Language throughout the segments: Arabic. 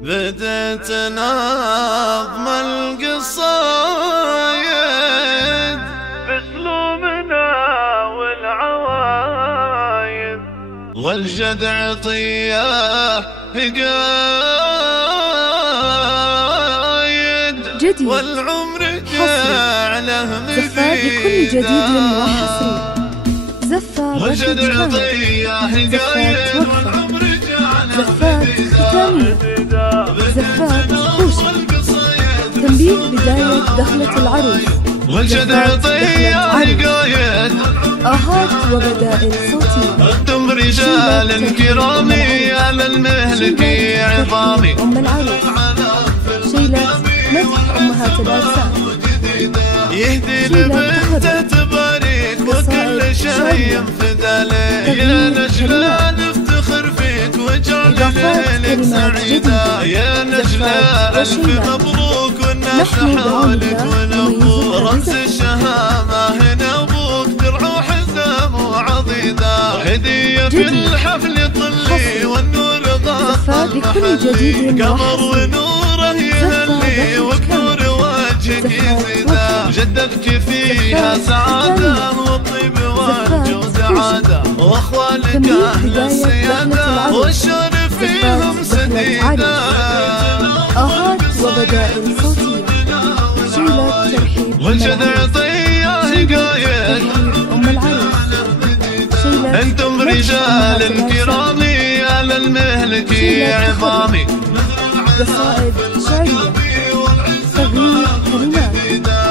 بديت نظم القصايد باسلوبنا والعوايد، والجد عطيه قايد جديد والعمر جعله زفات بكل جديد وحصري. زفة والجد عطيه قايد والعمر جعله زفات ختامية. زفات كوشة. تنبيه بداية دخلة العروس. والجد عطيه قايد آهات وبدائل صوتية. انتم رجال كرامي على المهلك عظامي. أم العروس شيلة مدح أمهات الأجسام. يهدي لبنت تبارك وكل شيء فدالي. يا نجلة نفتخر فيك واجعل ليلك سعيدة. يا نجلة ألف مبروك والناس حولك ونبوك. رمز الشهامة هنا أبوك درع وحزام وعضيدة. هدية في الحفل طلي والنور غطى المحل. قمر ونوره يهلي وبنور وجهك يزيده. جدك فيها سعادة والطيب والجود عادة. واخوالك أهل السيادة والشرف فيهم سديدة. آهات وبدائل صوتية. شيلة ترحيب والجد عطيه قايد أم العروس. شيلة انتم رجال كرامي على المهلك عظامي. قصائد شعرية. تغنية كلمات.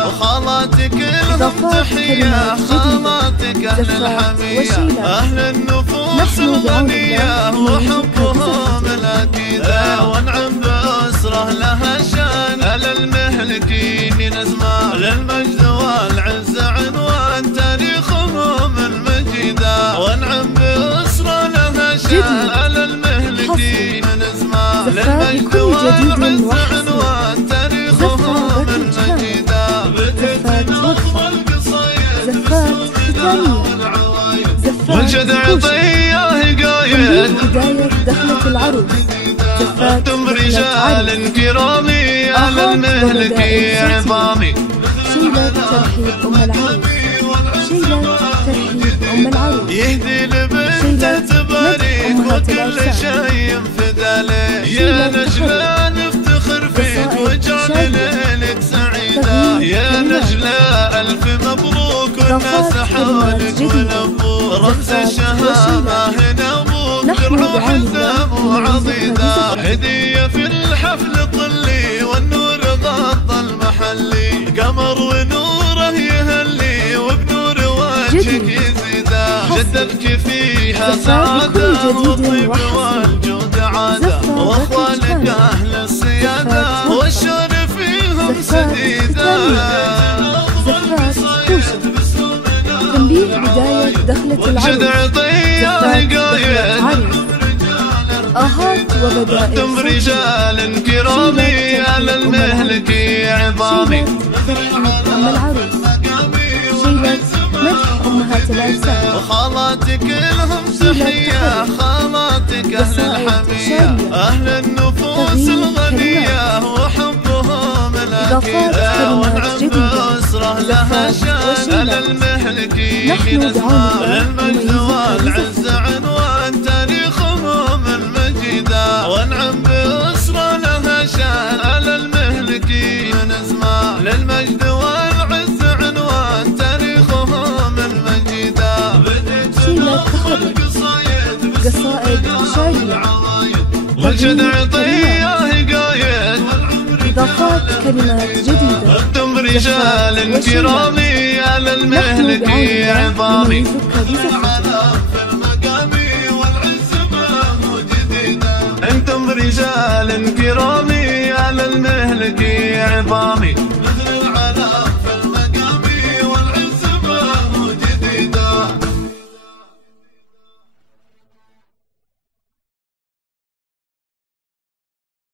وخالاتك لهم تحية. خالاتك أهل الحمية أهل النفوس الغنية وحبهم الأكيدة. وانعم بأسرة لها شان على المهلكين نزمة. للمجد والعز عنوان تاريخهم المجيدة. وانعم بأسرة لها شان على المهلكين نزمة. للمجد والعز عنوان تاريخهم المجيدة. زفات وقفة. زفات ختامية. والجد عطيه قايد بداية دخلة العروس. زفات انتم رجال كرامي على المهلك عظامي. شيلة ترحيب أم العروس. شيلة ترحيب أم العروس. يهدي لبنت تبارك وكل شيء فدالي. يا نجلة نفتخر فيك واجعل ليلك سعيدة. يا نجلة ألف مبروك والناس حولك ونبوك. رمز الشهامة هنا أبوك درع وحزام وعضيدة. هدية في الحفل طلي والنور غطى المحلي. قمر ونوره يهلي وبنور وجهك يزيده. جدك فيها سعادة والطيب والجود عادة. واخوالك أهل السيادة والشرف فيهم سديدة. زفات كوشة. تنبيه بداية دخلة والجد العروس. عطيه قايد آهات وبدائل انتم صوتية. رجال كرامي على المهلك عظامي. ترحيب أم العروس. شيلة مدح أمهات الأجسام. وخالاتك لهم تحية. خالاتك أهل الحمية أهل النفوس الغنية وحبهم الأكيدة. وانعم بأسرة لها شان على المهلكين نزمة. للمجد والعز عنوان تاريخهم المجيدة. وانعم بأسرة لها شان على المهلكين نزمة. للمجد والعز عنوان تاريخهم المجيدة. شيلة تخرج. قصائد شعرية. والجد عطيه قايد إضافات كلمات جديدة. انتم رجال كرامي على المهلك عظامي. انتم رجال كرامي على المهلك عظامي.